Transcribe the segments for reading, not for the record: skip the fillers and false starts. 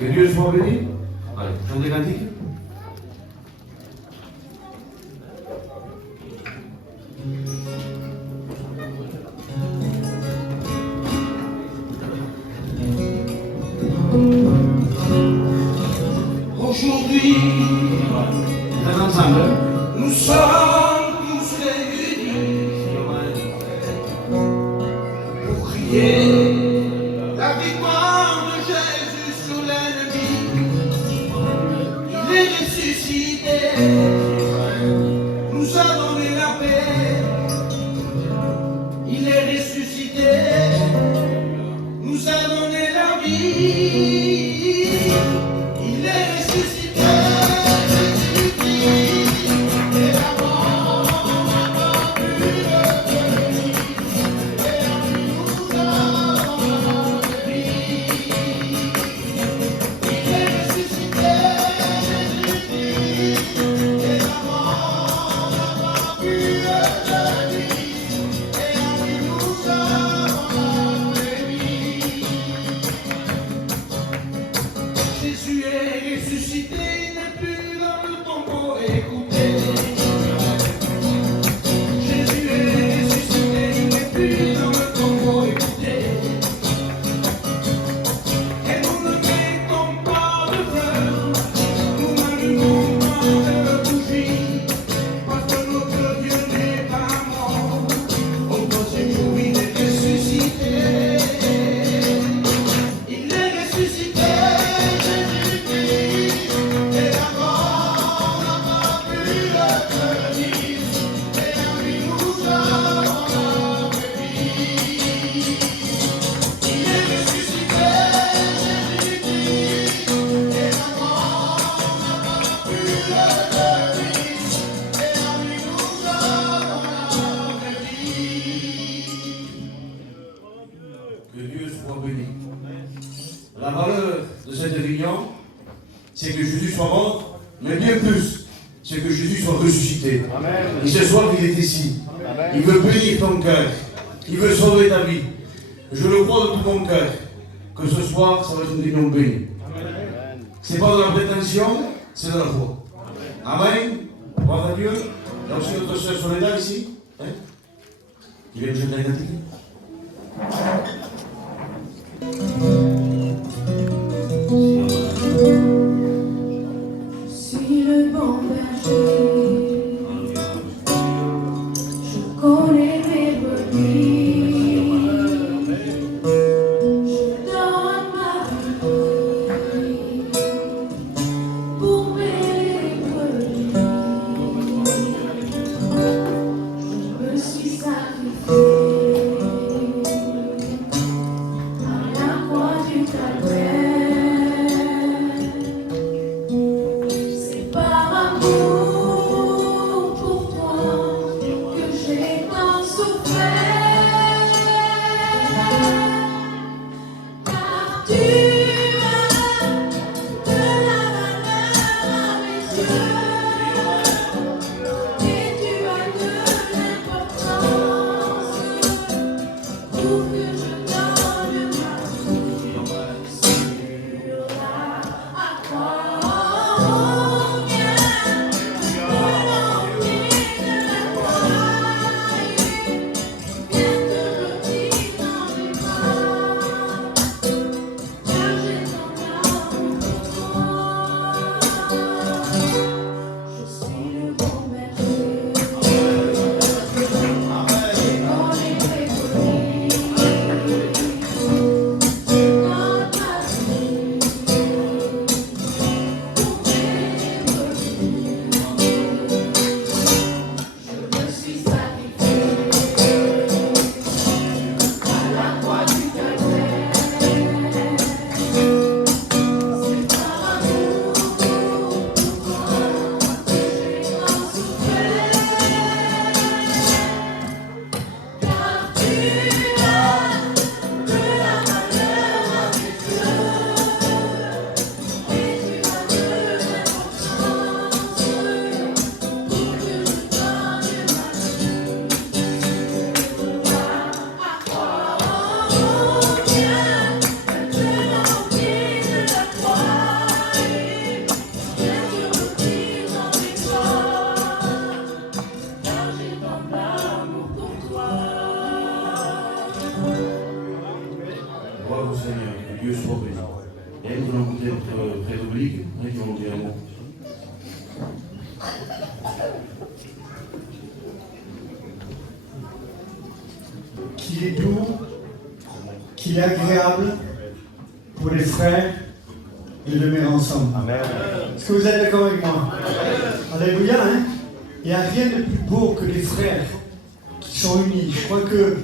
Que Dieu soit béni. Allez, chantez cantique. Aujourd'hui, Faites ensemble. nous sommes tous réunis pour crier la victoire de Jésus sur l'ennemi. Il est ressuscité, nous a donné la paix. Il est ressuscité, nous a donné la vie. Il est ressuscité, Jésus-Christ, et la mort n'a pas pu le tenir. Et en lui nous avons la vie. Il est ressuscité, Jésus-Christ, et la mort n'a pas pu le tenir. Et en lui nous avons la vie. Jésus est ressuscité, il n'est plus dans le tombeau, écoutez. Jésus est ressuscité, il n'est plus dans le tombeau, écoutez. Et nous ne mettons pas de fleurs, nous n'allumons pas de bougies, parce que notre Dieu n'est pas mort. Au troisième jour, il est ressuscité. Il est ressuscité. Et la mort n'a pas pu le tenir. Et en lui nous avons la vie. Il est ressuscité, Jésus-Christ. Et la mort n'a pas pu le tenir. Et en lui nous avons la vie. Que Dieu soit béni. La valeur de cette réunion, c'est que Jésus soit mort, mais bien plus, c'est que Jésus soit ressuscité. Amen. Et ce soir, il est ici. Amen. Il veut bénir ton cœur. Il veut sauver ta vie. Je le crois de tout mon cœur, que ce soir, ça va être une réunion bénie. Ce n'est pas de la prétention, c'est de la foi. Amen. Gloire à Dieu. Il y a aussi notre soeur Soledad ici. Hein? Qui vient de chanter un cantique. Si le bon berger, je connais mes brebis, je donne ma vie pour mes brebis. Je me suis sacrifié à la croix du Calvaire. Par amour pour toi que j'ai dansé. Seigneur, que Dieu soit béni. Et nous allons écouter notre frère Oblique, qui va nous dire un mot. Qu'il est doux, qu'il est agréable pour les frères de demeurer ensemble. Amen. Est-ce que vous êtes d'accord avec moi? Alléluia, hein? Il n'y a rien de plus beau que les frères qui sont unis. Je crois que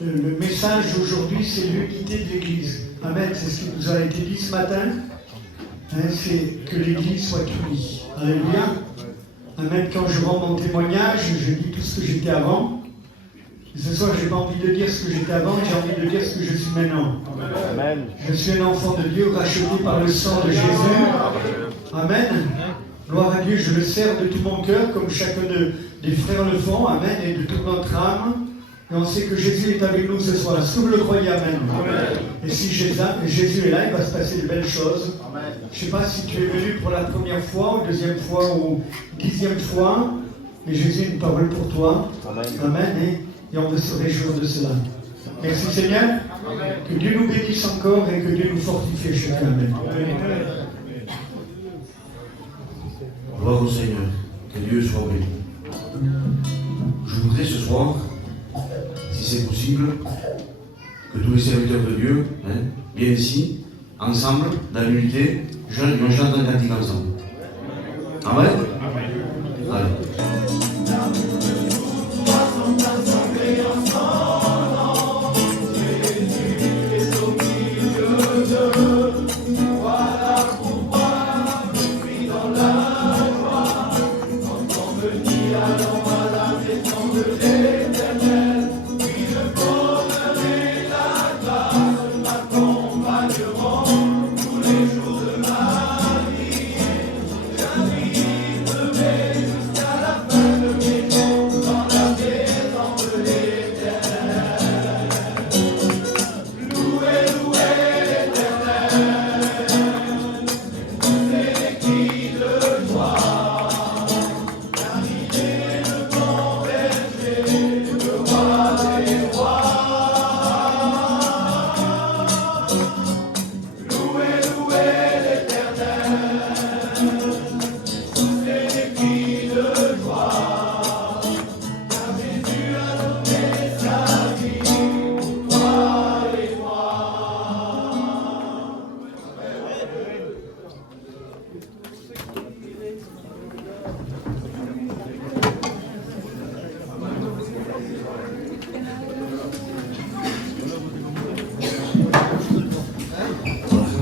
le message d'aujourd'hui, c'est l'unité de l'Église. Amen, c'est ce qui nous a été dit ce matin. Hein, c'est que l'Église soit unie. Alléluia. Amen, quand je rends mon témoignage, je dis tout ce que j'étais avant. Et ce soir, je n'ai pas envie de dire ce que j'étais avant, j'ai envie de dire ce que je suis maintenant. Amen. Je suis un enfant de Dieu, racheté par le sang de Jésus. Amen. Gloire à Dieu, je le sers de tout mon cœur, comme chacun des frères le font. Amen. Et de toute notre âme. Et on sait que Jésus est avec nous ce soir. Est-ce que vous le croyez? Amen. Et si Jésus est là, il va se passer de belles choses. Je ne sais pas si tu es venu pour la première fois, ou deuxième fois, ou 10e fois. Mais Jésus a une parole pour toi. Amen. Et on veut se réjouir de cela. Merci Seigneur. Que Dieu nous bénisse encore et que Dieu nous fortifie chacun. Amen. Gloire au Seigneur, que Dieu soit béni. Je voudrais ce soir, si c'est possible, que tous les serviteurs de Dieu viennent ici, ensemble, dans l'unité, on chante un cantique ensemble. Amen. Allez.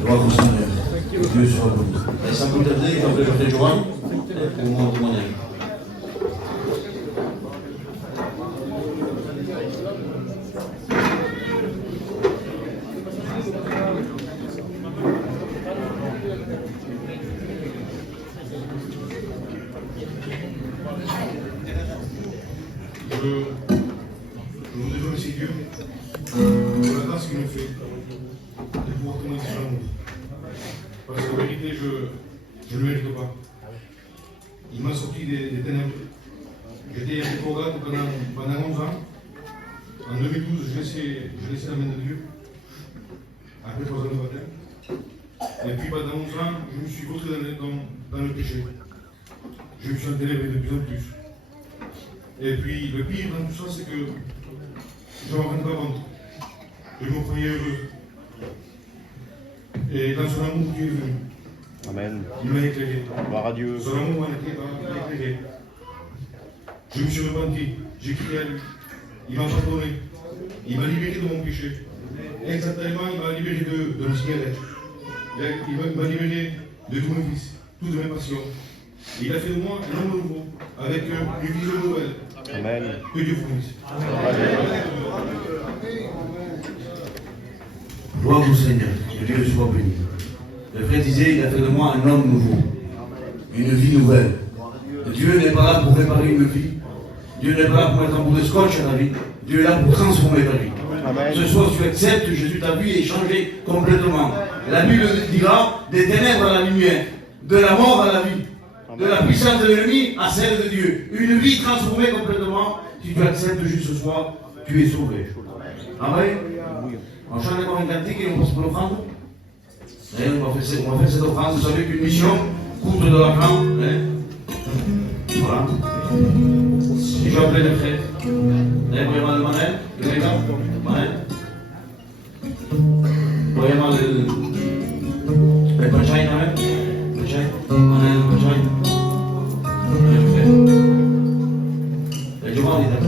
Gloire au Seigneur, que Dieu soit béni. Et sans plus tarder, quand je fais joindre pour mon témoignage. Je voudrais remercier Dieu pour la grâce qu'il nous fait de pouvoir témoigner son amour. Parce qu'en vérité, je ne le mérite pas. Il m'a sorti des ténèbres. J'étais à Pétrograd pendant 11 ans. En 2012, je laissais la main de Dieu, après 3 ans de baptême. Et puis pendant 11 ans, je me suis vautré dans le péché. Je me suis enténébré de plus en plus. Et puis le pire dans tout ça, c'est que je ne m'en rendais pas compte. Je me croyais heureux. Et dans son amour, Dieu est venu. Amen. Il m'a éclairé. Gloire à Dieu. Son amour m'a éclairé. Je me suis repenti. J'ai crié à lui. Il m'a pardonné. Il m'a libéré de mon péché. Exactement, il m'a libéré de la cigarette. Il m'a libéré de tous mes vices, toutes mes passions. Il a fait de moi un homme nouveau, avec une vision nouvelle. Amen. Que Dieu vous bénisse. Gloire au Seigneur, que Dieu soit béni. Le frère disait, il a fait de moi un homme nouveau, une vie nouvelle. Dieu n'est pas là pour réparer une vie. Dieu n'est pas là pour mettre un bout de scotch à la vie. Dieu est là pour transformer ta vie. Amen. Ce soir, tu acceptes, Jésus, ta vie est changée complètement. La Bible dira des ténèbres à la lumière, de la mort à la vie, de la puissance de l'ennemi à celle de Dieu. Une vie transformée complètement. Si tu acceptes juste ce soir tu es sauvé. Amen. On chante encore un cantique et on passe pour l'offrande. On va faire cette offrande. Vous savez qu'une mission coûte de l'argent. Voilà. Si je appelle les frères, voyez-moi le manel, le gars, manel. Voyez-moi le pachai, manel. Pachai, manel, pachai. Le frère. Le journal, il est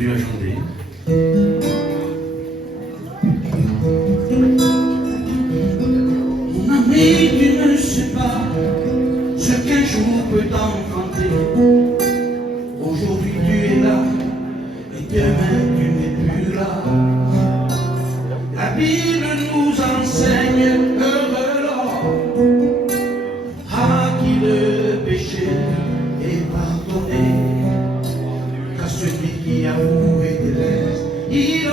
Dieu a chanté. Mon ami, tu ne sais pas ce qu'un jour peut t'enfanter. Aujourd'hui tu es là et demain tu n'es plus là. La Bible nous enseigne heureux l'homme à qui le péché est pardonné, car celui qui avoue et délaisse, il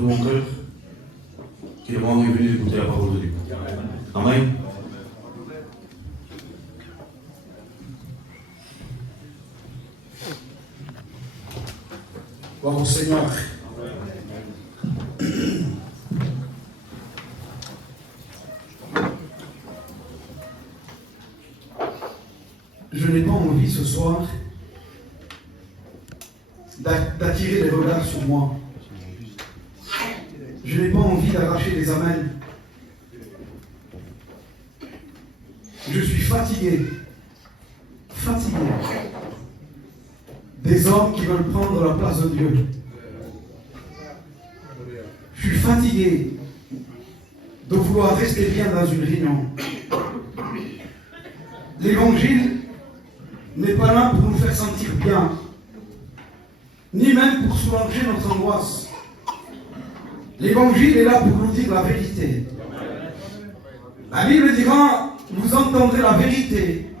tout mon cœur qui est vraiment venu écouter la parole de Dieu. Amen. Gloire au Seigneur. Je n'ai pas envie ce soir d'attirer les regards sur moi. Je n'ai pas envie d'arracher les amens. Je suis fatigué. Fatigué. Des hommes qui veulent prendre la place de Dieu. Je suis fatigué de vouloir rester bien dans une réunion. L'évangile n'est pas là pour nous faire sentir bien, ni même pour soulager notre angoisse. L'évangile est là pour nous dire la vérité. La Bible dira, vous entendrez la vérité.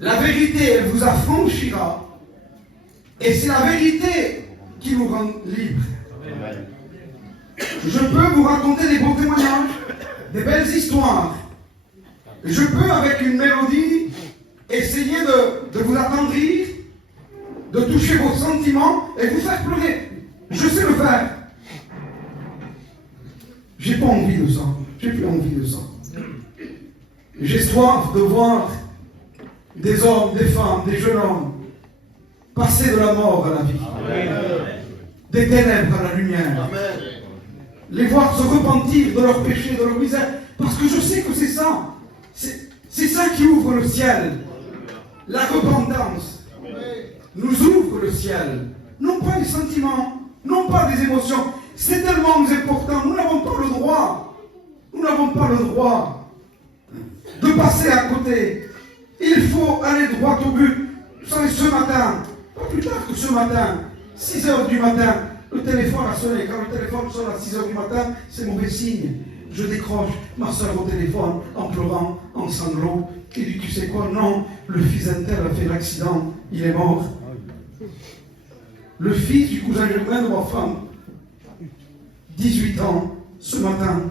La vérité, elle vous affranchira. Et c'est la vérité qui nous rend libres. Je peux vous raconter des beaux témoignages, des belles histoires. Je peux, avec une mélodie, essayer de vous attendrir, de toucher vos sentiments et vous faire pleurer. Je sais le faire. J'ai pas envie de ça. J'ai plus envie de ça. J'ai soif de voir des hommes, des femmes, des jeunes hommes passer de la mort à la vie. Amen. Des ténèbres à la lumière. Amen. Les voir se repentir de leurs péchés, de leur misère. Parce que je sais que c'est ça. C'est ça qui ouvre le ciel. La repentance nous ouvre le ciel. Non pas les sentiments, non pas des émotions. C'est tellement important. Nous n'avons pas le droit. Nous n'avons pas le droit de passer à côté. Il faut aller droit au but. Vous savez, ce matin, pas plus tard que ce matin, 6h du matin, le téléphone a sonné. Quand le téléphone sonne à 6h du matin, c'est mauvais signe. Je décroche, ma soeur au téléphone, en pleurant, en sanglots. Il dit, tu sais quoi? Non, le fils d'un tel a fait l'accident, il est mort. Le fils du cousin germain de ma femme, 18 ans, ce matin,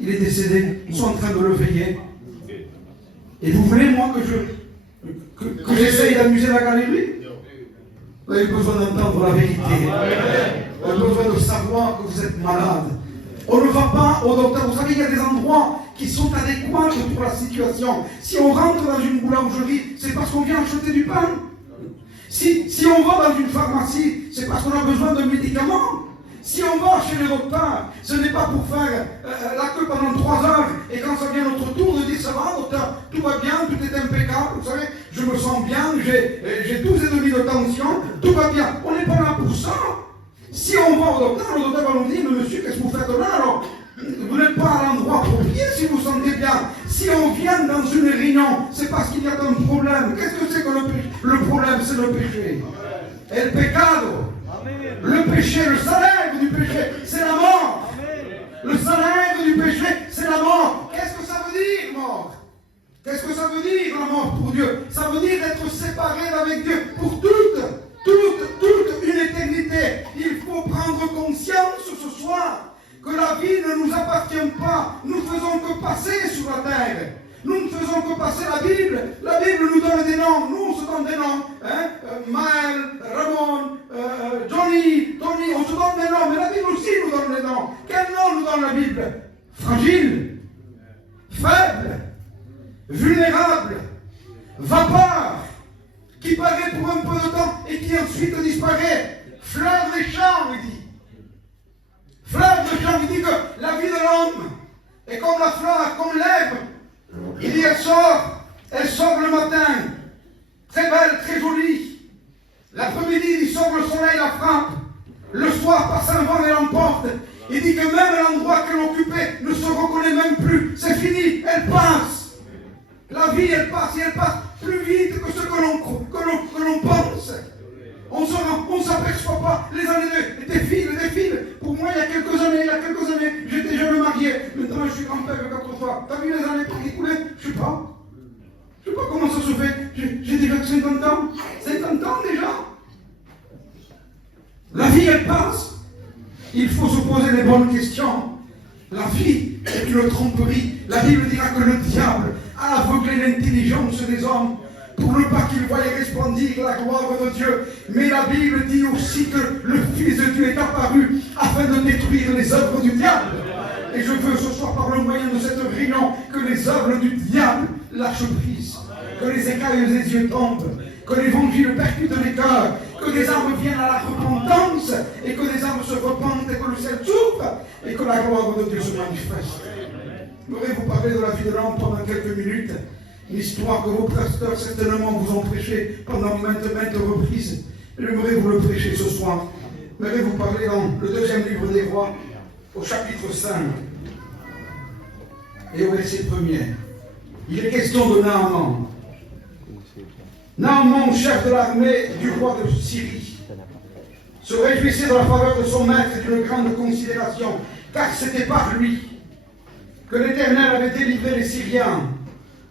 il est décédé, ils sont en train de le veiller. Et vous voulez, moi, que j'essaye d'amuser la galerie? Vous avez besoin d'entendre la vérité. Vous avez besoin de savoir que vous êtes malade. On ne va pas au docteur. Vous savez, il y a des endroits qui sont adéquats pour la situation. Si on rentre dans une boulangerie, c'est parce qu'on vient acheter du pain. Si on va dans une pharmacie, c'est parce qu'on a besoin de médicaments. Si on va chez le docteur, ce n'est pas pour faire la queue pendant 3 heures et quand ça vient notre tour de dire ça va docteur, tout va bien, tout est impeccable, vous savez, je me sens bien, j'ai 12,5 de tension, tout va bien. On n'est pas là pour ça. Si on va au docteur, le docteur va nous dire, mais monsieur, qu'est-ce que vous faites là alors? Vous n'êtes pas à l'endroit approprié si vous vous sentez bien. Si on vient dans une réunion, c'est parce qu'il y a un problème. Qu'est-ce que c'est que le problème? C'est le péché. Et le pecado. Le péché, le salaire du péché, c'est la mort. Le salaire du péché, c'est la mort. Qu'est-ce que ça veut dire, mort? Qu'est-ce que ça veut dire, la mort pour Dieu? Ça veut dire être séparé d'avec Dieu pour toute une éternité. Il faut prendre conscience ce soir que la vie ne nous appartient pas. Nous ne faisons que passer sur la terre. Nous ne faisons que passer la Bible. La Bible nous donne des noms. Nous, on se donne des noms. Maël, Ramon, Johnny, Tony, on se donne des noms. Mais la Bible aussi nous donne des noms. Quel nom nous donne la Bible? Fragile, faible, vulnérable, vapeur, qui paraît pour un peu de temps et qui ensuite disparaît. Fleur des champs, il dit. Fleur des champs, il dit que la vie de l'homme est comme la fleur, comme l'herbe. Il dit, elle sort le matin, très belle, très jolie. L'après-midi, il sort le soleil, la frappe. Le soir, passe un vent et l'emporte. Il dit que même l'endroit qu'elle occupait ne se reconnaît même plus. C'est fini, elle passe. La vie, elle passe, et elle passe plus vite que ce que l'on pense. On ne s'aperçoit pas. Les années défilent. Pour moi, il y a quelques années, j'étais jeune marié. Maintenant, je suis grand-père 4 fois. T'as vu les années écoulées? Je sais pas comment ça se fait. J'ai déjà 50 ans. 50 ans déjà. La vie, elle passe. Il faut se poser les bonnes questions. La vie est une tromperie. La Bible dira que le diable a aveuglé l'intelligence des hommes pour ne pas qu'ils voient resplendir la gloire de Dieu. Mais la Bible dit aussi que le Fils de Dieu est apparu afin de détruire les œuvres du diable. Et je veux ce soir, par le moyen de cette réunion, que les œuvres du diable lâchent prise, que les écailles des yeux tombent, que l'évangile percute les cœurs, que des âmes viennent à la repentance, et que des âmes se repentent, et que le ciel s'ouvre, et que la gloire de Dieu se manifeste. Je voudrais vous parler de la vie de l'homme pendant quelques minutes, une histoire que vos pasteurs certainement vous ont prêché pendant maintes reprises. J'aimerais vous le prêcher ce soir. J'aimerais vous parler dans le 2e livre des rois, au chapitre 5, et au verset 1er. Il est question de Naaman. Naaman, chef de l'armée du roi de Syrie, se réjouissait de la faveur de son maître et d'une grande considération, car c'était par lui que l'Éternel avait délivré les Syriens.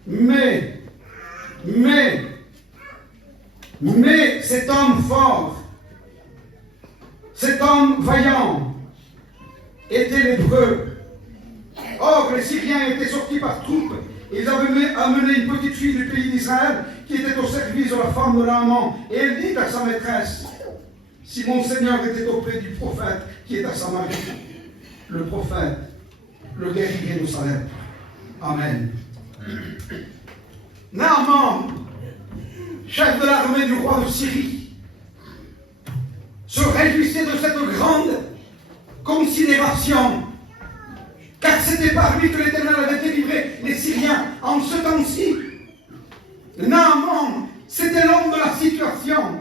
Mais cet homme fort, cet homme vaillant, était l'Hébreu. Or, les Syriens étaient sortis par troupes. Ils avaient amené une petite fille du pays d'Israël qui était au service de la femme de Naaman. Et elle dit à sa maîtresse, si mon Seigneur était auprès du prophète qui est à Samarie, le prophète le guérirait de sa lèpre. Amen. Naaman, chef de l'armée du roi de Syrie, se réjouissait de cette grande considération, car c'était par lui que l'Éternel avait délivré les Syriens en ce temps-ci. Naaman, c'était l'homme de la situation.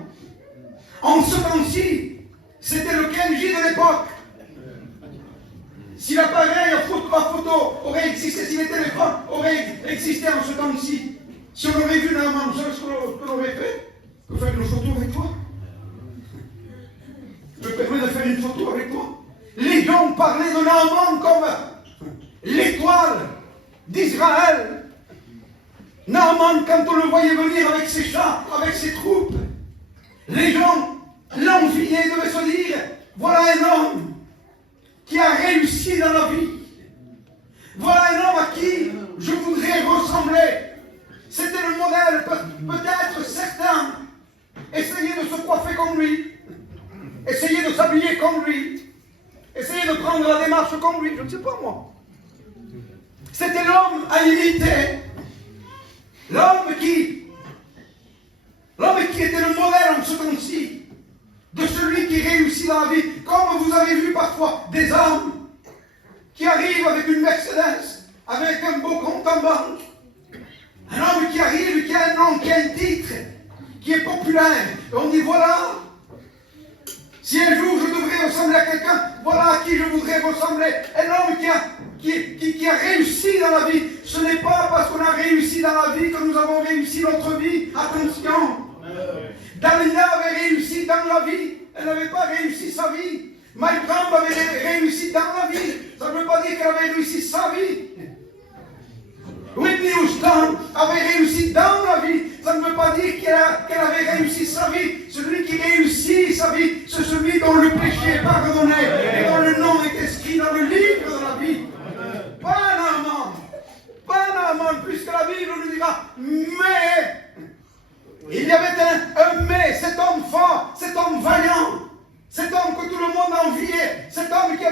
En ce temps-ci, c'était le Kenji de l'époque. Si l'appareil à photo aurait existé, si les téléphones auraient existé en ce temps-ci, si on aurait vu Naaman, vous savez ce qu'on aurait fait? On peut faire une photo avec toi? Je me permets de faire une photo avec toi? Les gens parlaient de Naaman comme l'étoile d'Israël. Naaman, quand on le voyait venir avec ses chars, avec ses troupes, les gens l'enviaient, devaient se dire, voilà un homme qui a réussi dans la vie. Voilà un homme à qui je voudrais ressembler. C'était le modèle, peut-être certains essayaient de se coiffer comme lui, essayaient de s'habiller comme lui, essayaient de prendre la démarche comme lui, je ne sais pas moi. C'était l'homme à imiter, l'homme qui était le modèle en ce temps-ci, de celui qui réussit dans la vie, comme vous avez vu parfois des hommes qui arrivent avec une Mercedes, avec un beau compte en banque, un homme qui arrive, qui a un nom, qui a un titre, qui est populaire, et on dit voilà, si un jour je devrais ressembler à quelqu'un, voilà à qui je voudrais ressembler. Un homme qui a réussi dans la vie. Ce n'est pas parce qu'on a réussi dans la vie que nous avons réussi notre vie. Attention. Dalila avait réussi dans la vie. Elle n'avait pas réussi sa vie. Mike Trump avait réussi dans la vie. Ça ne veut pas dire qu'elle avait réussi sa vie. Whitney Houston avait réussi dans la vie. Ça ne veut pas dire qu'elle avait réussi sa vie. Celui qui réussit sa vie, c'est celui dont le péché est pardonné et dont le nom est inscrit dans le livre de la vie. Pas Naaman, puisque la Bible nous dira, mais il y avait un mais, cet homme fort, cet homme vaillant, cet homme que tout le monde enviait, cet homme qui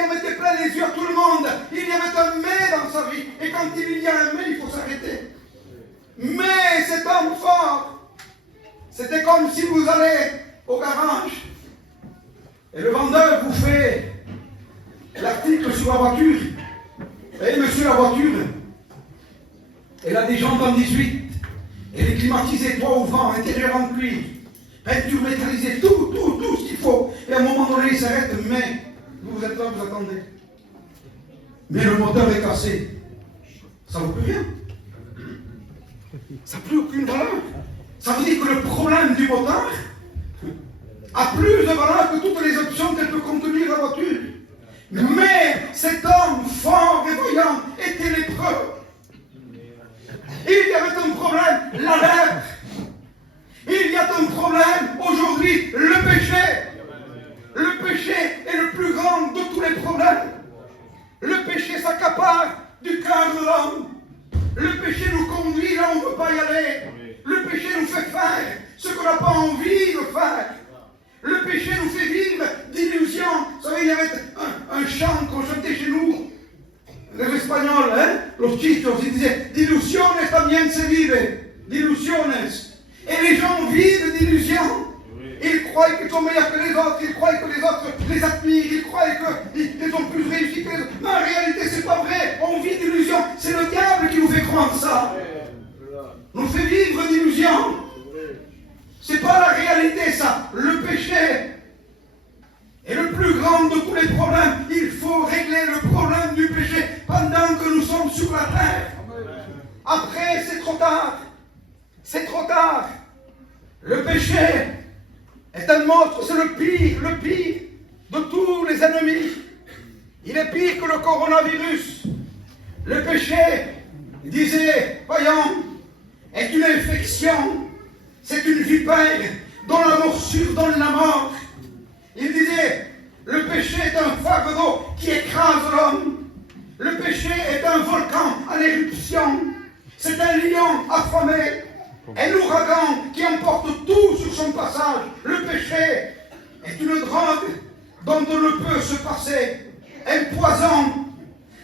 en mettait plein les yeux à tout le monde. Il y avait un mais dans sa vie. Et quand il y a un mais, il faut s'arrêter. Mais cet homme fort, c'était comme si vous allez au garage et le vendeur vous fait l'article sur la voiture. Et monsieur, la voiture, elle a des jantes en 18. Elle est climatisée, toit ouvrant, intérieur en cuivre, peinture métallisée, tout ce qu'il faut. Et à un moment donné, il s'arrête, mais vous êtes là, vous attendez. Mais le moteur est cassé. Ça ne vaut plus rien. Ça n'a plus aucune valeur. Ça veut dire que le problème du moteur a plus de valeur que toutes les options qu'elle peut contenir la voiture. Mais cet homme fort et voyant était lépreux. Il y avait un problème, la lèpre. Il y a un problème aujourd'hui, le péché. Le péché est le plus grand péché s'accapare du cœur de l'homme. Le péché nous conduit là où on ne veut pas y aller. Le péché nous fait faire ce qu'on n'a pas envie de faire. Le péché nous fait vivre d'illusions. Vous savez, il y avait un chant qu'on chantait chez nous, les Espagnols, los chichos, ils disaient d'illusiones también se vive. D'illusiones. Et les gens vivent d'illusions. Ils croient qu'ils sont meilleurs que les autres, ils croient que les autres les admirent, ils croient qu'ils ont plus réussi que les autres. Mais en réalité, c'est pas vrai. On vit d'illusions. C'est le diable qui nous fait croire ça. Nous fait vivre d'illusions. C'est pas la réalité, ça. Le péché est le plus grand de tous les problèmes. Il faut régler le problème du péché pendant que nous sommes sur la terre. Après, c'est trop tard. C'est trop tard. Le péché est un monstre, c'est le pire de tous les ennemis. Il est pire que le coronavirus. Le péché, disait Payan, est une infection, c'est une vipère dont la morsure donne la mort. Il disait, le péché est un fardeau qui écrase l'homme. Le péché est un volcan en éruption. C'est un lion affamé. Un ouragan qui emporte tout sur son passage. Le péché est une drogue dont on ne peut se passer. Un poison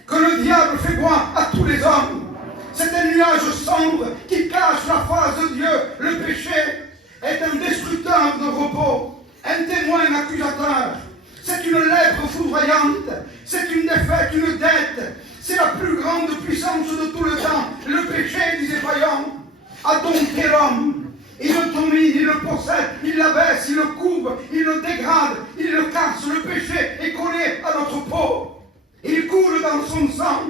que le diable fait boire à tous les hommes. C'est un nuage sombre qui cache la face de Dieu. Le péché est un destructeur de repos, un témoin accusateur. C'est une lèpre foudroyante. C'est une défaite, une dette. C'est la plus grande puissance de tout le temps. Le péché, disait Payan, a dompté l'homme. Il le domine, il le possède, il l'abaisse, il le courbe, il le dégrade, il le casse. Le péché est collé à notre peau. Il coule dans son sang.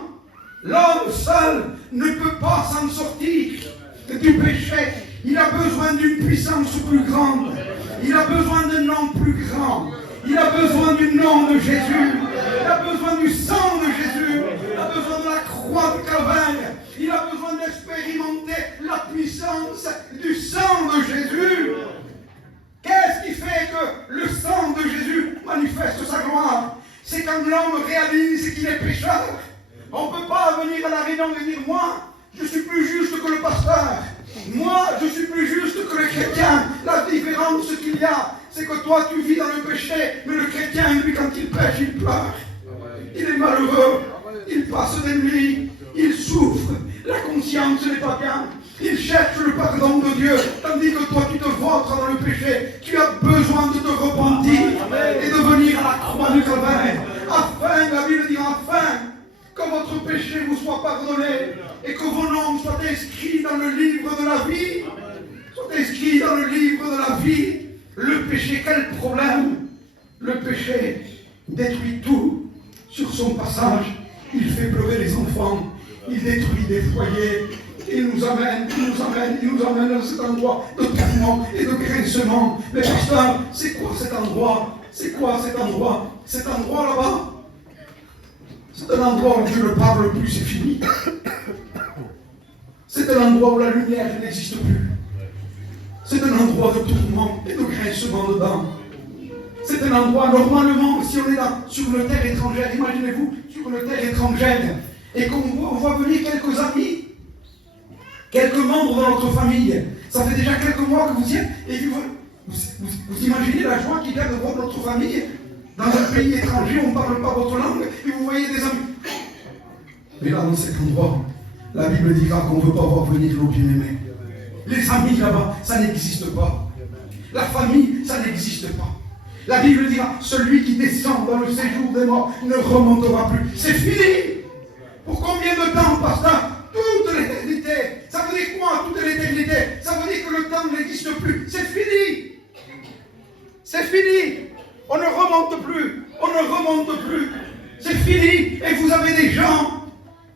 L'homme seul ne peut pas s'en sortir du péché. Il a besoin d'une puissance plus grande. Il a besoin d'un nom plus grand. Il a besoin du nom de Jésus. Il a besoin du sang de Jésus. Il a besoin de la croix de Calvaire. Il a besoin d'expérimenter la puissance du sang de Jésus. Qu'est-ce qui fait que le sang de Jésus manifeste sa gloire? C'est quand l'homme réalise qu'il est pécheur. On ne peut pas venir à la réunion et dire, moi, je suis plus juste que le pasteur. Moi, je suis plus juste que le chrétien. La différence qu'il y a, c'est que toi, tu vis dans le péché, mais le chrétien, lui, quand il pêche, il pleure. Il est malheureux. Il passe des nuits. Il souffre. La conscience n'est pas bien. Il cherche le pardon de Dieu, tandis que toi, tu te vautres dans le péché. Tu as besoin de te repentir et de venir à la croix du Calvaire. Afin, la Bible dit, afin que votre péché vous soit pardonné et que vos noms soient inscrits dans le livre de la vie. Soient inscrits dans le livre de la vie. Le péché, quel problème? Le péché détruit tout sur son passage. Il fait pleurer les enfants. Il détruit des foyers. Il nous amène dans cet endroit de tourment et de grincement. Mais pasteur, c'est quoi cet endroit? C'est quoi cet endroit? Cet endroit là-bas, c'est un endroit où Dieu ne parle plus, c'est fini. C'est un endroit où la lumière n'existe plus. C'est un endroit de tourment et de grincement dedans. C'est un endroit, normalement, si on est sur une terre étrangère, imaginez-vous, sur une terre étrangère, et qu'on voit venir quelques amis, quelques membres de notre famille. Ça fait déjà quelques mois que vous y êtes, et vous imaginez la joie qu'il y a de voir notre famille dans un pays étranger, on ne parle pas votre langue, et vous voyez des amis. Mais là, dans cet endroit, la Bible dira qu'on ne veut pas voir venir nos bien-aimés. Les amis là-bas, ça n'existe pas. La famille, ça n'existe pas. La Bible dira, celui qui descend dans le séjour des morts ne remontera plus. C'est fini. Pour combien de temps, pasteur? Toute l'éternité. Ça veut dire quoi, toute l'éternité? Ça veut dire que le temps n'existe plus. C'est fini. C'est fini. On ne remonte plus. On ne remonte plus. C'est fini. Et vous avez des gens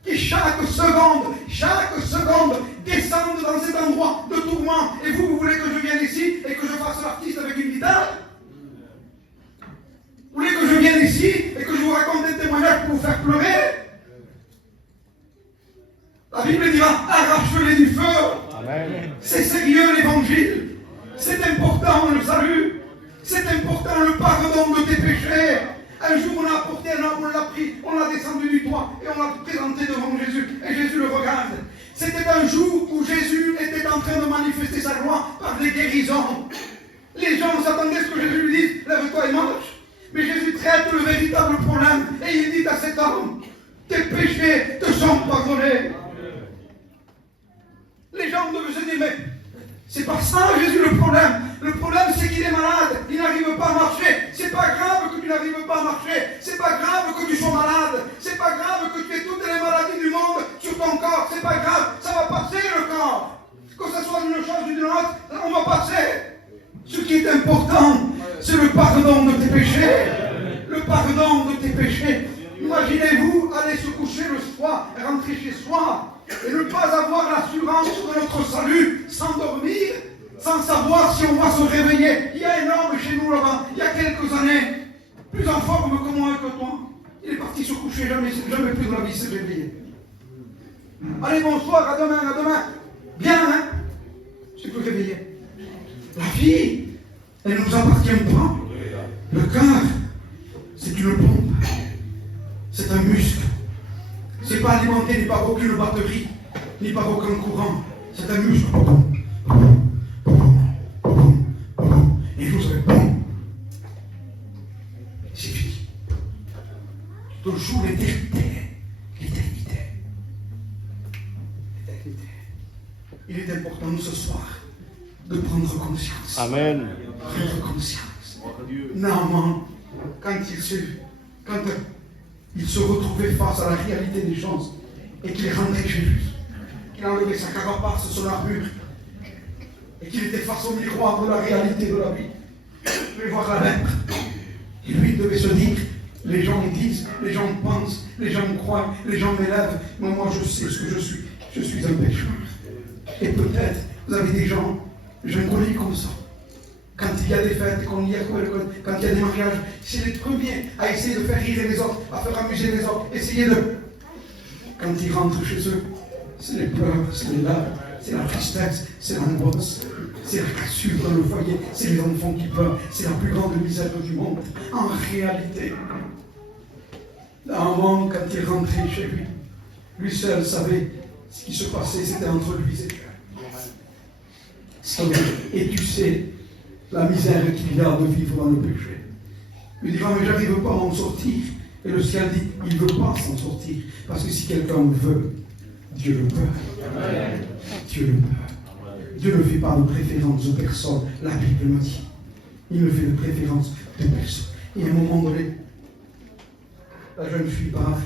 qui chaque seconde descendent dans cet endroit de tourment. Et vous voulez que je vienne ici et que je fasse l'artiste avec une guitare? Vous voulez que je vienne ici et que je vous raconte des témoignages pour vous faire pleurer? La Bible dira, arrache-les du feu. Amen. C'est sérieux l'évangile. C'est important le salut. C'est important le pardon de tes péchés. Un jour on a apporté un homme, on l'a pris, on l'a descendu du toit et l'a présenté devant Jésus. Et Jésus le regarde. C'était un jour où Jésus était en train de manifester sa gloire par des guérisons. Les gens s'attendaient à ce que Jésus lui dise, lève-toi et marche. Mais Jésus traite le véritable problème. Et il dit à cet homme, tes péchés te sont pardonnés. Les gens devaient se dire, mais c'est pas ça Jésus le problème. Le problème c'est qu'il est malade, il n'arrive pas à marcher. C'est pas grave que tu n'arrives pas à marcher. C'est pas grave que tu sois malade. C'est pas grave que tu aies toutes les maladies du monde sur ton corps. C'est pas grave, ça va passer le corps. Que ce soit d'une chose ou d'une autre, on va passer. Ce qui est important, c'est le pardon de tes péchés. Le pardon de tes péchés. Imaginez-vous aller se coucher le soir, rentrer chez soi et ne pas avoir l'assurance de notre salut, s'endormir, sans savoir si on va se réveiller. Il y a un homme chez nous là-bas, il y a quelques années, plus en forme que moi et que toi. Il est parti se coucher, jamais plus de la vie s'est réveillé. Allez, bonsoir, à demain. Bien, hein? Je suis plus réveillé. La vie, elle ne nous appartient pas. Le cœur, c'est une pompe. C'est un muscle. C'est pas alimenté ni par aucune batterie, ni par aucun courant. C'est un muscle. Et vous savez, c'est fini. Toujours l'éternité. Il est important ce soir de prendre conscience. Amen. Prendre conscience. Naaman, quand il se retrouvait face à la réalité des choses et qu'il est rentré chez lui, qu'il a enlevé sa carapace, son armure et qu'il était face au miroir de la réalité de la vie. Je vais voir la lèpre. Et lui, il devait se dire, les gens disent, les gens pensent, les gens croient, les gens m'élèvent, mais moi je sais ce que je suis. Je suis un pécheur. Et peut-être, vous avez des gens, je connais comme ça. Quand il y a des fêtes, quand il y a des mariages, c'est les premiers à essayer de faire rire les autres, à faire amuser les autres, essayer de... Quand ils rentrent chez eux, c'est les pleurs, c'est les larmes, c'est la tristesse, c'est l'angoisse, c'est la cassure dans le foyer, c'est les enfants qui pleurent, c'est la plus grande misère du monde. En réalité, Naaman, quand il rentrait chez lui, lui seul savait ce qui se passait, c'était entre lui et Dieu. Et tu sais la misère qu'il y a de vivre dans le péché. Il dira, mais j'arrive pas à en sortir. Et le ciel dit, il ne veut pas s'en sortir. Parce que si quelqu'un veut, Dieu le peut. Dieu le peut. Dieu ne fait pas de préférence aux personnes. La Bible me dit. Il ne fait de préférence aux personnes. Et à un moment donné, la jeune fille part,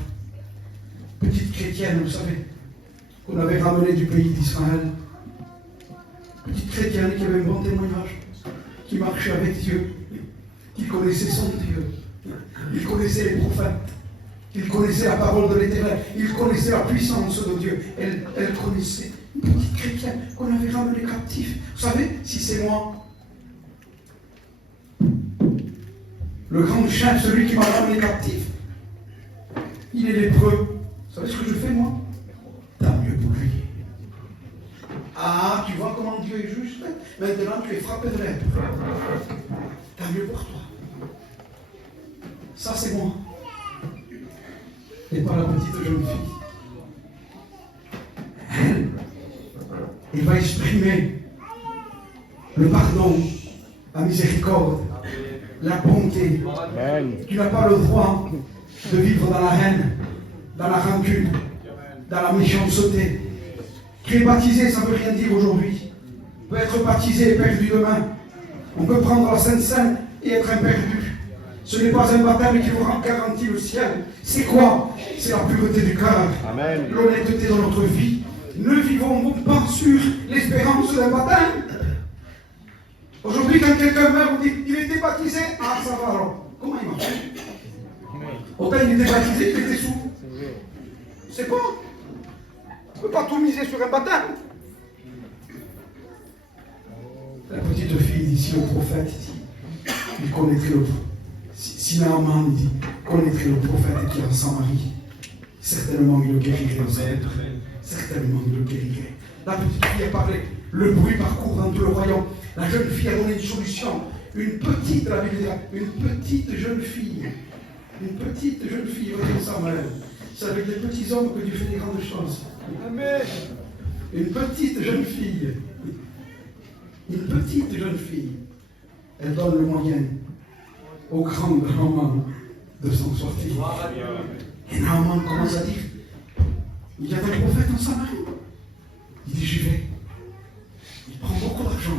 petite chrétienne, vous savez, qu'on avait ramenée du pays d'Israël. Petite chrétienne qui avait un bon témoignage, qui marchait avec Dieu, qui connaissait son Dieu, il connaissait les prophètes, il connaissait la parole de l'Éternel, il connaissait la puissance de Dieu, elle connaissait une petite chrétienne qu'on avait ramenée captive. Vous savez, si c'est moi, le grand chef, celui qui m'a ramené captif, il est lépreux. Vous savez ce que je fais moi? Tant mieux pour lui. Ah, tu vois comment Dieu est juste? Maintenant, tu es frappé de lèpre. Tant mieux pour toi. Ça, c'est moi. Et pas la petite jeune fille. Elle va exprimer le pardon, la miséricorde, la bonté. Amen. Tu n'as pas le droit de vivre dans la haine, dans la rancune, dans la méchanceté. Tu es baptisé, ça ne veut rien dire aujourd'hui. On peut être baptisé et perdu demain. On peut prendre la Sainte Seine et être un perdu. Ce n'est pas un baptême qui vous garantit le ciel. C'est quoi? C'est la pureté du cœur, l'honnêteté dans notre vie. Ne vivons pas sur l'espérance d'un baptême. Aujourd'hui, quand quelqu'un meurt, vous dites, il était baptisé. Ah, ça va alors. Comment il marche? Autant il était baptisé, il était sous. C'est quoi? On ne peut pas tout miser sur un baptême. La petite fille dit, si le prophète dit, il connaîtrait le prophète. Si Naaman dit, connaîtrait le prophète qui est en Samarie, certainement il le guérirait aux êtres. Certainement il le guérirait. La petite fille a parlé, le bruit parcourt dans tout le royaume. La jeune fille a donné une solution. Une petite, la Bible dira, une petite jeune fille, regarde Samuel. c'est avec des petits hommes que Dieu fait des grandes choses. Amen. Une petite jeune fille, elle donne le moyen aux grands mamans de s'en sortir. Et Naaman commence à dire, il y avait un prophète en Samarie. Il dit, j'y vais. Il prend beaucoup d'argent.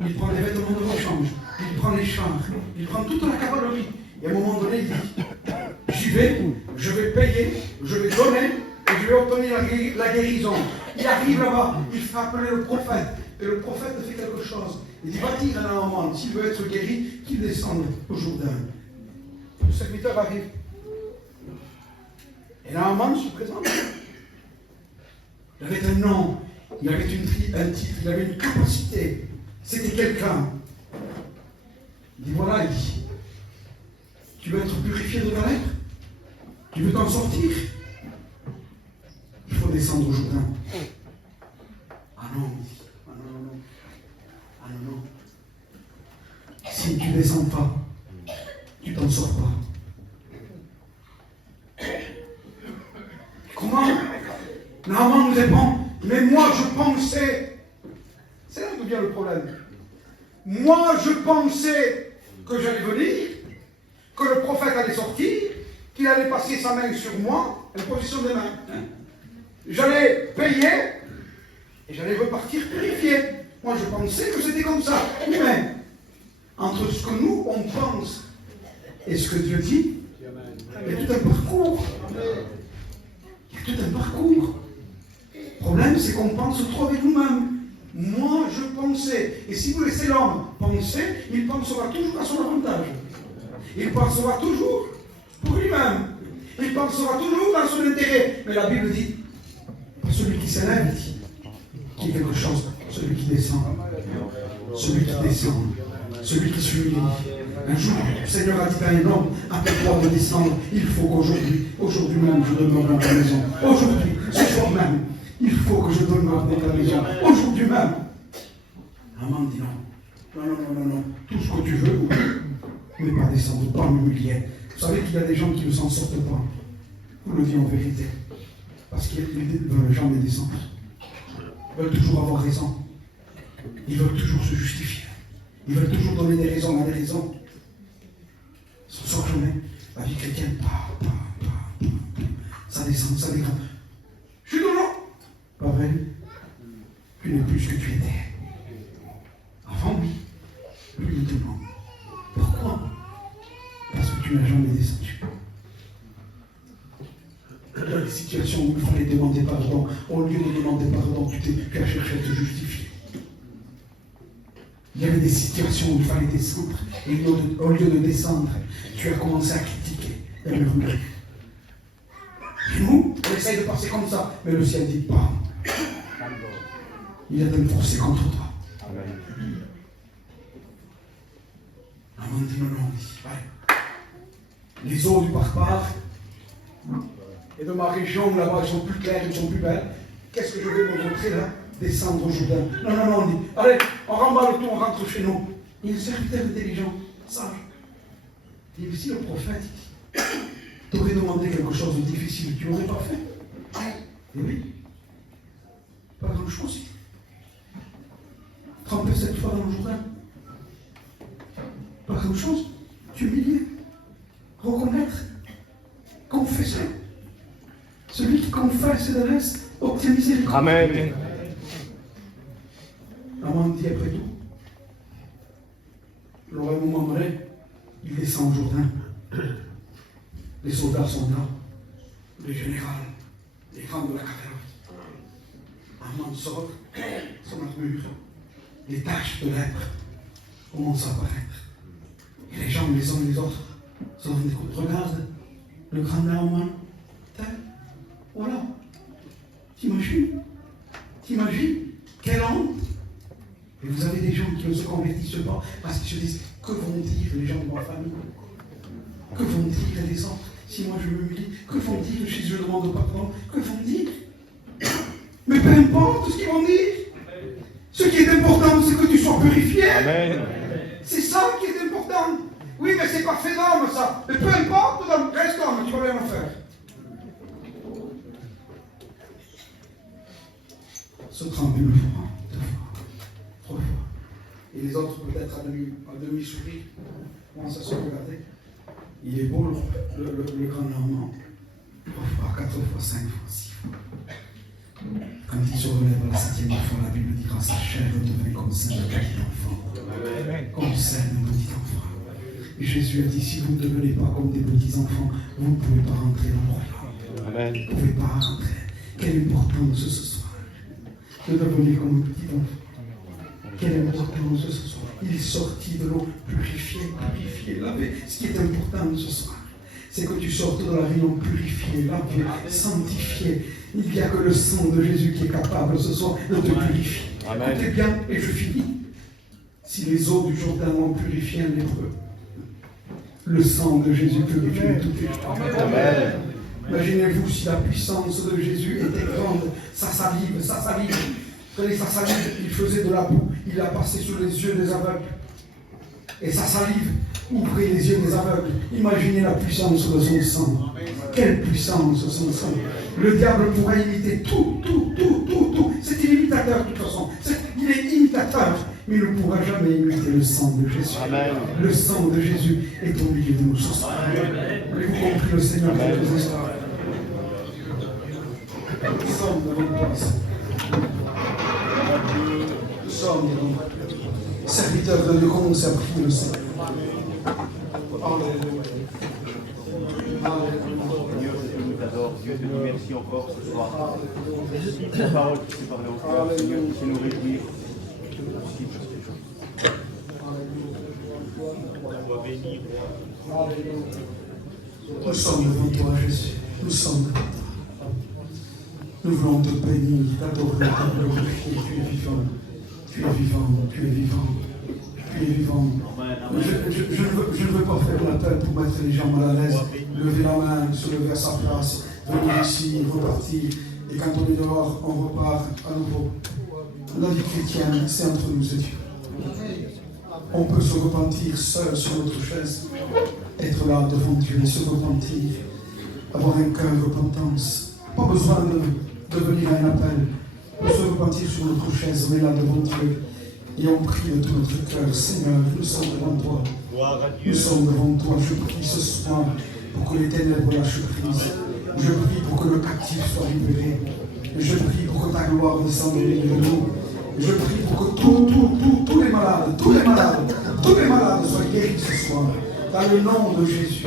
Il prend les vêtements de rechange. Il prend les chars. Il prend toute la cavalerie. Et à un moment donné, il dit, j'y vais, je vais payer, je vais donner, et je vais obtenir la guérison. Il arrive là-bas, il fait appeler le prophète. Et le prophète fait quelque chose. Il dit, va dire à Naaman, s'il veut être guéri, qu'il descende au Jourdain. Le serviteur arrive. Et Naaman se présente. Il avait un nom, il avait un titre, il avait une capacité. C'était quelqu'un. Il dit, voilà, il dit, tu veux être purifié de ta lèpre? Tu veux t'en sortir? Il faut descendre au Jourdain. Ah non, il dit, ah non, non, non. Ah non, non. Si tu ne descends pas, tu t'en sors pas. Comment? Naaman nous répond, mais moi je pensais, c'est là d'où vient le problème. Moi je pensais que j'allais venir, que le prophète allait sortir, qu'il allait passer sa main sur moi, la position des mains. J'allais payer et j'allais repartir purifié. Moi je pensais que c'était comme ça. Mais entre ce que nous on pense et ce que Dieu dit, il y a tout un parcours. Il y a tout un parcours. Le problème, c'est qu'on pense trop avec nous-mêmes. Moi, je pensais. Et si vous laissez l'homme penser, il pensera toujours à son avantage. Il pensera toujours pour lui-même. Il pensera toujours dans son intérêt. Mais la Bible dit, celui qui s'élève, qui est quelque chose, celui qui descend. Celui qui descend. Celui qui s'humilie. Un jour, le Seigneur a dit à un homme, appelle-toi de descendre. Il faut qu'aujourd'hui même, je demeure dans ta maison. Aujourd'hui, ce soir même, il faut que je demeure dans ta maison. Aujourd'hui même. Naaman dit non. Non, non, non, non, non. Tout ce que tu veux, oui, mais pas descendre, pas m'humilier. Vous savez qu'il y a des gens qui ne s'en sortent pas. Vous le dites en vérité. Parce qu'ils ne veulent jamais descendre. Ils veulent toujours avoir raison. Ils veulent toujours se justifier. Ils veulent toujours donner des raisons à des raisons. Ils ne s'en sortent jamais. La vie chrétienne, ça descend, ça dégrampe. Je suis non. Pas vrai? Tu n'es plus ce que tu étais. Avant, oui. Plus maintenant. Pourquoi? Parce que tu n'as jamais descendu. Il y a des situations où il fallait demander pardon. Au lieu de demander pardon, tu as cherché à te justifier. Il y avait des situations où il fallait descendre. Et au lieu de descendre, tu as commencé à critiquer et à murmurer. Et nous, on essaye de passer comme ça. Mais le ciel dit pas. Il a de me forcer contre toi. Naaman dit non, non, allez. Les eaux du barbare et de ma région, là-bas, elles sont plus claires, elles sont plus belles. Qu'est-ce que je vais vous montrer là? Descendre au Jourdain. Non, non, non, on dit, allez, on remballe tout, on rentre chez nous. Il y a un serviteur intelligent, sage. Il dit, si le prophète t'aurait demandé quelque chose de difficile, tu n'aurais pas fait? Et oui. Pas grand chose. Tremper cette fois dans le Jourdain. Pas grand chose. T'humilier. Reconnaître. Confesser. Celui qui confesse et le laisse obtient miséricorde. Amen. Naaman dit après tout. Alors à un moment donné, il descend au Jourdain. Les soldats sont là. Les généraux, les grands de la cavalerie. Naaman sort son armure. Les taches de lèpre commencent à apparaître. Et les gens, les uns et les autres, se rendent compte. Regarde, le grand Naaman. Voilà. T'imagines? Quelle honte! Et vous avez des gens qui ne se convertissent pas parce qu'ils se disent, que vont dire les gens de ma famille? Que vont dire les autres si moi je m'humilie? Que vont dire si je demande pardon? Que vont dire? Mais peu importe ce qu'ils vont dire. Ce qui est important, c'est que tu sois purifié. Amen. C'est ça qui est important. Oui, mais c'est pas fait d'homme, ça. Mais peu importe, reste homme, tu vas rien en faire. se tremper une fois, 2 fois, 3 fois. Et les autres peut-être à demi sourire, commencent à se regarder. Il est beau le grand Normand. 3 fois, 4 fois, 5 fois, 6 fois. Quand il se relève à la 7e fois, la Bible dit, quand sa chair devenait comme celle d'un petit enfant. Comme celle d'un petit enfant. Et Jésus a dit, si vous ne devenez pas comme des petits enfants, vous ne pouvez pas rentrer dans le royaume. Vous ne pouvez pas rentrer. Quelle importance ce soir de devenir comme un petit enfant. Quelle importance ce soir. Il est sorti de l'eau purifiée, lavée. Ce qui est important ce soir, c'est que tu sortes de la réunion purifiée, lavée, sanctifiée. Il n'y a que le sang de Jésus qui est capable ce soir de te purifier. Écoutez bien, et je finis. Si les eaux du Jourdain ont purifié un lépreux, le sang de Jésus purifie toutes les choses. Amen. Imaginez-vous si la puissance de Jésus était grande, sa salive. Quand sa salive, il faisait de la boue, il la passait sur les yeux des aveugles. Et sa salive ouvrait les yeux des aveugles. Imaginez la puissance de son sang. Quelle puissance son sang. Le diable pourrait imiter tout. C'est un imitateur de toute façon. Il est imitateur, mais il ne pourra jamais imiter le sang de Jésus. Amen. Le sang de Jésus est au milieu de nous ce soir. Avez-vous compris le Seigneur quelques instants? Nous sommes devant toi, nous sommes devant toi. Serviteurs de Dieu, comment on s'est pris le Seigneur. Alléluia. Seigneur, Dieu nous adore, Dieu te dit merci encore ce soir. Ta parole qui s'est parlée au cœur, Seigneur, qui sait nous réjouir. Nous sommes devant toi, Jésus. Nous sommes devant toi. Nous voulons te bénir, t'adorer, te glorifier. Tu es vivant. Tu es vivant. Tu es vivant. Tu es vivant. Je ne veux pas faire l'appel pour mettre les gens mal à l'aise. Lever la main, se lever à sa place, venir ici, repartir. Et quand on est dehors, on repart à nouveau. La vie chrétienne, c'est entre nous et Dieu. On peut se repentir seul sur notre chaise, être là devant Dieu et se repentir, avoir un cœur de repentance. Pas besoin de venir à un appel. On peut se repentir sur notre chaise, mais là devant Dieu. Et on prie de tout notre cœur. Seigneur, nous sommes devant toi. Nous sommes devant toi. Je prie ce soir pour que les ténèbres lâchent prise. Je prie pour que le captif soit libéré. Je prie pour que ta gloire descende au milieu de nous. Je prie pour que tous les malades soient guéris ce soir. Dans le nom de Jésus.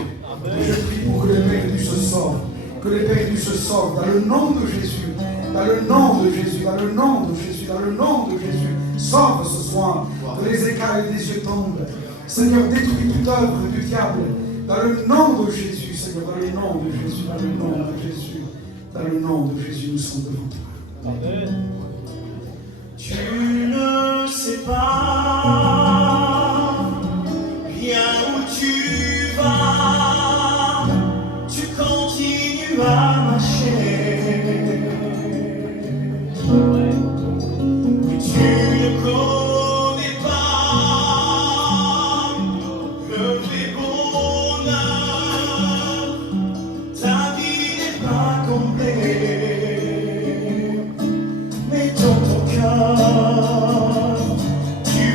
Je prie pour que les perdus se sauvent. Que les perdus se sauvent. Dans le nom de Jésus. Dans le nom de Jésus. Dans le nom de Jésus. Dans le nom de Jésus. Sauve ce soir. Que les écailles des yeux tombent. Seigneur, détruis toute œuvre du diable. Dans le nom de Jésus, Seigneur. Dans le nom de Jésus. Dans le nom de Jésus. Dans le nom de Jésus, nous sommes devant toi. Amen. Tu ne sais pas bien où tu vas, tu continues à marcher, mais tu ne connais pas le vrai bonheur, ta vie n'est pas complète, mais dans ton cœur, tu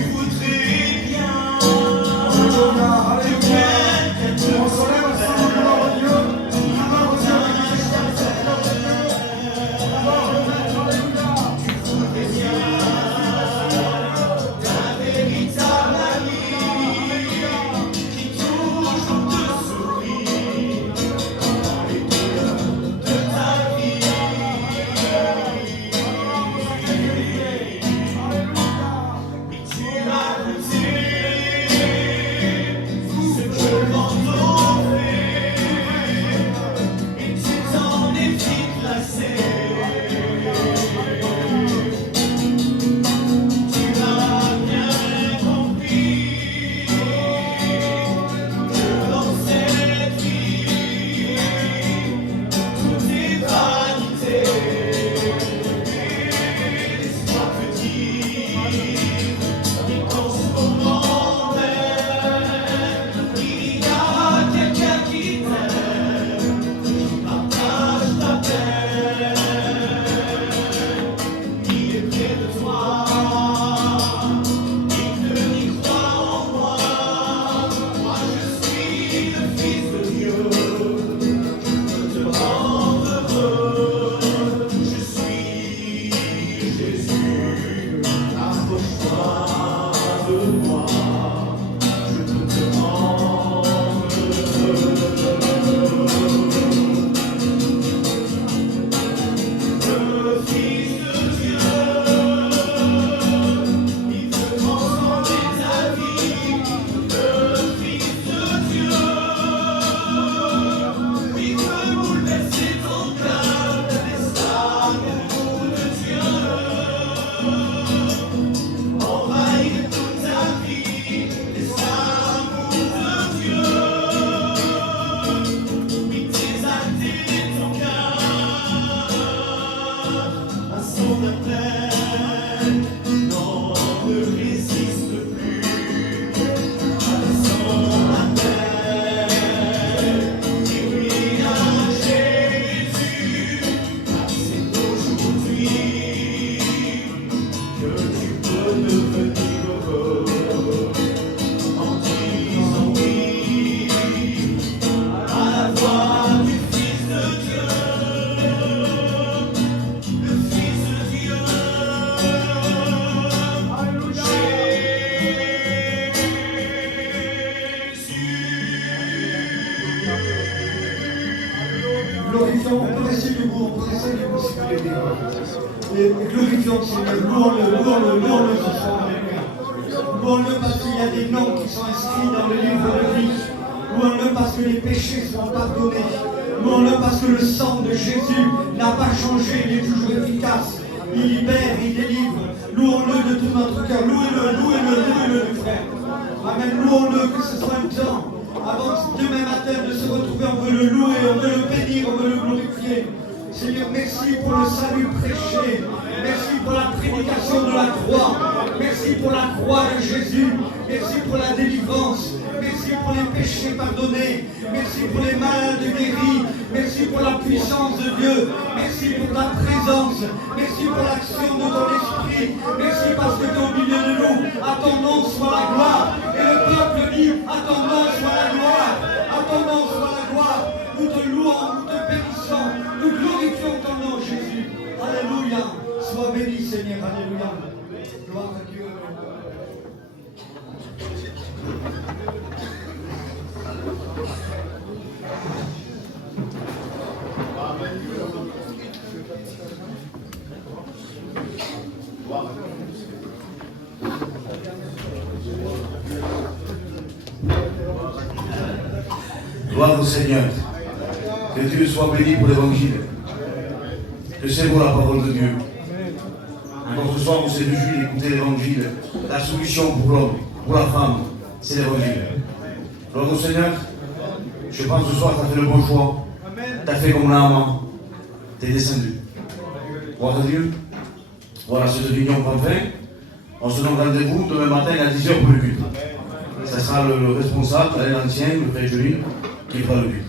Glorifions, on peut rester debout, si vous voulez bien. Et glorifions le Seigneur, louons-le ce soir, Alléluia. Louons-le parce qu'il y a des noms qui sont inscrits dans le livre de vie. Louons-le parce que les péchés sont pardonnés. Louons-le parce que le sang de Jésus n'a pas changé, il est toujours efficace. Il libère, il délivre. Louons-le de tout notre cœur. Louez-le, mes frères. Amen, louons-le, que ce soit un temps. Avant demain matin de se retrouver, on veut le louer, on veut le bénir, on veut le glorifier. Seigneur, merci pour le salut prêché. Merci pour la prédication de la croix. Merci pour la croix de Jésus. Merci pour la délivrance. Merci pour les péchés pardonnés. Merci pour les malades guéris. Merci pour la puissance de Dieu. Merci pour ta présence. Merci pour l'action de ton esprit. Merci parce que tu es au milieu de nous. À ton nom soit la gloire. Et le peuple dit, à ton nom soit la gloire. À ton nom soit la gloire. Nous te louons, nous te bénissons. Nous glorifions ton nom, Jésus. Alléluia. Sois béni, Seigneur. Alléluia. Gloire à Dieu. Gloire au Seigneur. Que Dieu soit béni pour l'évangile. Que c'est pour la parole de Dieu. Encore ce soir, on s'est réjouis d'écouter l'évangile. La solution pour l'homme, pour la femme, c'est l'évangile. Gloire au Seigneur. Je pense que ce soir, tu as fait le bon choix. Tu as fait comme l'âme. Tu es descendu. Gloire à Dieu. Voilà, cette réunion prend fin. On se donne rendez-vous demain matin à 10h pour le culte. Ça sera le responsable, l'ancien, le frère Julie, qui fera le culte.